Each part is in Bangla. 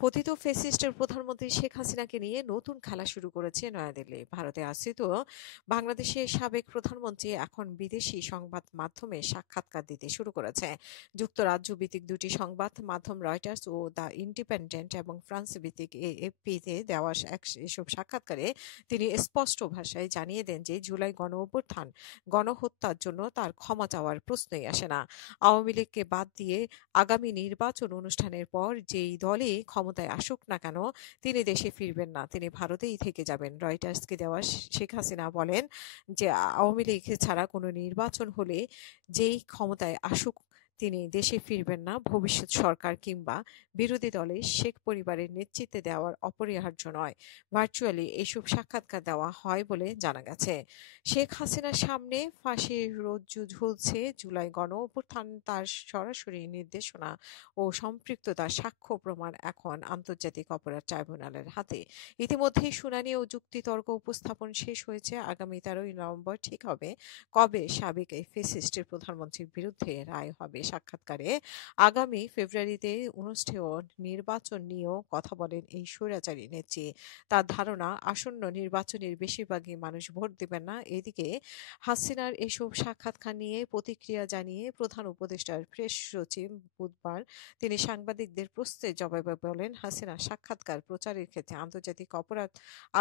পতিত ফ্যাসিস্টের প্রধানমন্ত্রী শেখ হাসিনাকে নিয়ে নতুন খেলা শুরু করেছে নয়াদিল্লি। ভারতে আশ্রিত বাংলাদেশের সাবেক প্রধানমন্ত্রী এখন বিদেশি সংবাদ মাধ্যমে সাক্ষাৎকার দিতে শুরু করেছে। যুক্তরাজ্য ভিত্তিক দুটি সংবাদ মাধ্যম রয়টার্স ও দ্য ইন্ডিপেন্ডেন্ট এবং ফ্রান্স ভিত্তিক এএফপিতে দেওয়া এসব সাক্ষাৎকারে তিনি স্পষ্ট ভাষায় জানিয়ে দেন যে জুলাই গণঅভ্যুত্থান, গণহত্যার জন্য তার ক্ষমা চাওয়ার প্রশ্নই আসে না। আওয়ামী লীগকে বাদ দিয়ে আগামী নির্বাচন অনুষ্ঠানের পর যেই দলই ক্ষমতায় আসুক না কেন, তিনি দেশে ফিরবেন না, তিনি ভারতেই থেকে যাবেন। রয়টার্সকে দেওয়া শেখ হাসিনা বলেন যে আওয়ামী লীগ ছাড়া কোনো নির্বাচন হলে যেই ক্ষমতায় আসুক তিনি দেশে ফিরবেন না। ভবিষ্যৎ সরকার কিংবা বিরোধী দলে শেখ পরিবারের নেতৃত্বে দেওয়ার অপরিহার্য নয়। ভার্চুয়ালি এসব সাক্ষাৎকার দেওয়া হয় বলে জানা গেছে। শেখ হাসিনার সামনে ফাঁসির রজ্জু ঝুলছে। জুলাই গণঅভ্যুত্থান, তার সরাসরি নির্দেশনা ও সম্পৃক্ততার সাক্ষ্য প্রমাণ এখন আন্তর্জাতিক অপরাধ ট্রাইব্যুনালের হাতে। ইতিমধ্যেই শুনানি ও যুক্তিতর্ক উপস্থাপন শেষ হয়েছে। আগামী 13ই নভেম্বর ঠিক হবে কবে সাবেক এই ফ্যাসিস্টের প্রধানমন্ত্রীর বিরুদ্ধে রায় হবে। সাক্ষাৎকারে আগামী ফেব্রুয়ারিতে অনুষ্ঠেয় নির্বাচন নিয়েও কথা বলেন এই স্বৈরাচারী নেত্রী। তার ধারণা, আসন্ন নির্বাচনের বেশিরভাগই মানুষ ভোট দেবেন না। এদিকে হাসিনার এসব সাক্ষাৎকার নিয়ে প্রতিক্রিয়া জানিয়ে প্রধান উপদেষ্টার প্রেস সচিব বুধবার তিনি সাংবাদিকদের প্রশ্নের জবাবে বলেন, হাসিনার সাক্ষাৎকার প্রচারের ক্ষেত্রে আন্তর্জাতিক অপরাধ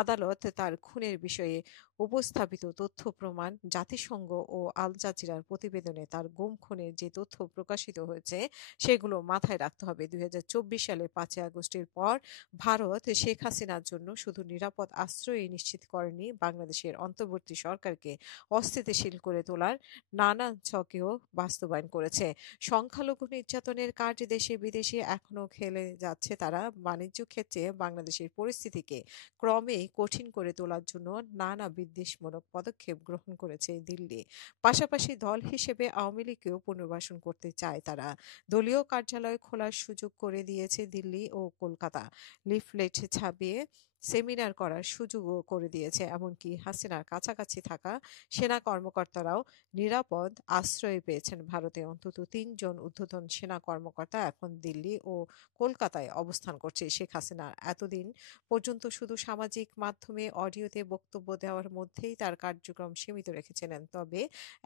আদালত তার খুনের বিষয়ে উপস্থাপিত তথ্য প্রমাণ, জাতিসংঘ ও আল জাজিরার প্রতিবেদনে তার গুম খুনের যে তথ্য প্রকাশিত হয়েছে সেগুলো মাথায় রাখতে হবে। 2024 সালের 5ই আগস্টের পর ভারত শেখ হাসিনার জন্য শুধু নিরাপদ আশ্রয়ই নিশ্চিত করেনি, বাংলাদেশের অন্তর্বর্তী সরকারকে অস্থিতিশীল করে তোলার নানা ছকেও বাস্তবায়ন করেছে। সংখ্যালঘু নির্যাতনের কাজ দেশে বিদেশে এখনো খেলে যাচ্ছে তারা। বাণিজ্য ক্ষেত্রে বাংলাদেশের পরিস্থিতিকে ক্রমেই কঠিন করে তোলার জন্য নানা বিদ্বেষমূলক পদক্ষেপ গ্রহণ করেছে দিল্লি। পাশাপাশি দল হিসেবে আওয়ামী লীগকেও পুনর্বাসন করতে চায় তারা। দলীয় কার্যালয় খোলার সুযোগ করে দিয়েছে দিল্লি ও কলকাতা। লিফলেট ছাপিয়ে সেমিনার করার সুযোগও করে দিয়েছে। এমনকি হাসিনার কাছাকাছি থাকা সেনা কর্মকর্তারাও নিরাপদ আশ্রয় পেয়েছেন ভারতে। অন্তত 3 জন ঊর্ধ্বতন সেনা কর্মকর্তা এখন দিল্লি ও কলকাতায় অবস্থান করছে। শেখ হাসিনা এতদিন পর্যন্ত শুধু সামাজিক মাধ্যমে অডিওতে বক্তব্য দেওয়ার মধ্যেই তার কার্যক্রম সীমিত রেখেছিলেন। তবে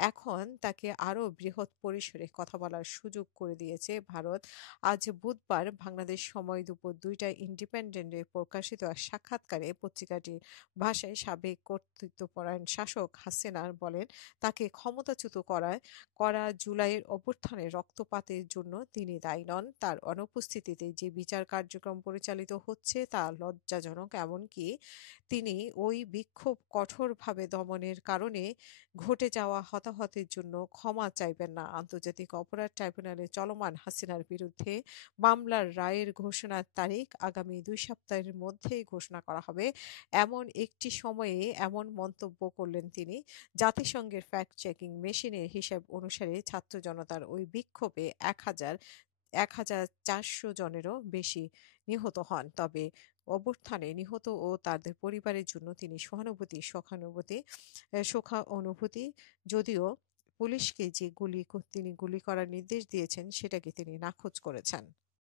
এখন তাকে আরও বৃহৎ পরিসরে কথা বলার সুযোগ করে দিয়েছে ভারত। আজ বুধবার বাংলাদেশ সময় দুপুর 2টায় ইন্ডিপেন্ডেন্টে প্রকাশিত এক সাক্ষাৎকারে পত্রিকাটির ভাষায় সাবেক কর্তৃত্বপরায়ণ শাসক হাসিনা বলেন, তাকে ক্ষমতাচ্যুত করা জুলাইয়ের অভ্যুত্থানের রক্তপাতের জন্য তিনি দায়ী নন। তার অনুপস্থিতিতে যে বিচার কার্যক্রম পরিচালিত হচ্ছে তা লজ্জাজনক। এমনকি তিনি ওই বিক্ষোভ কঠোরভাবে দমনের কারণে ঘটে যাওয়া হতাহতের জন্য ক্ষমা চাইবেন না। আন্তর্জাতিক অপরাধ ট্রাইব্যুনালে চলমান হাসিনার বিরুদ্ধে মামলার রায়ের ঘোষণার তারিখ আগামী 2 সপ্তাহের মধ্যেই ঘোষণা করা হবে। এমন একটি সময়ে এমন মন্তব্য করলেন তিনি। জাতিসংঘের ফ্যাক্ট চেকিং মেশিনের হিসাব অনুসারে ছাত্র জনতার ওই বিক্ষোভে 1,400 জনেরও বেশি নিহত হন। তবে অভ্যুত্থানে নিহত ও তাদের পরিবারের জন্য তিনি শোকানুভূতি, যদিও পুলিশকে যে তিনি গুলি করার নির্দেশ দিয়েছেন সেটাকে তিনি নাকচ করেছেন।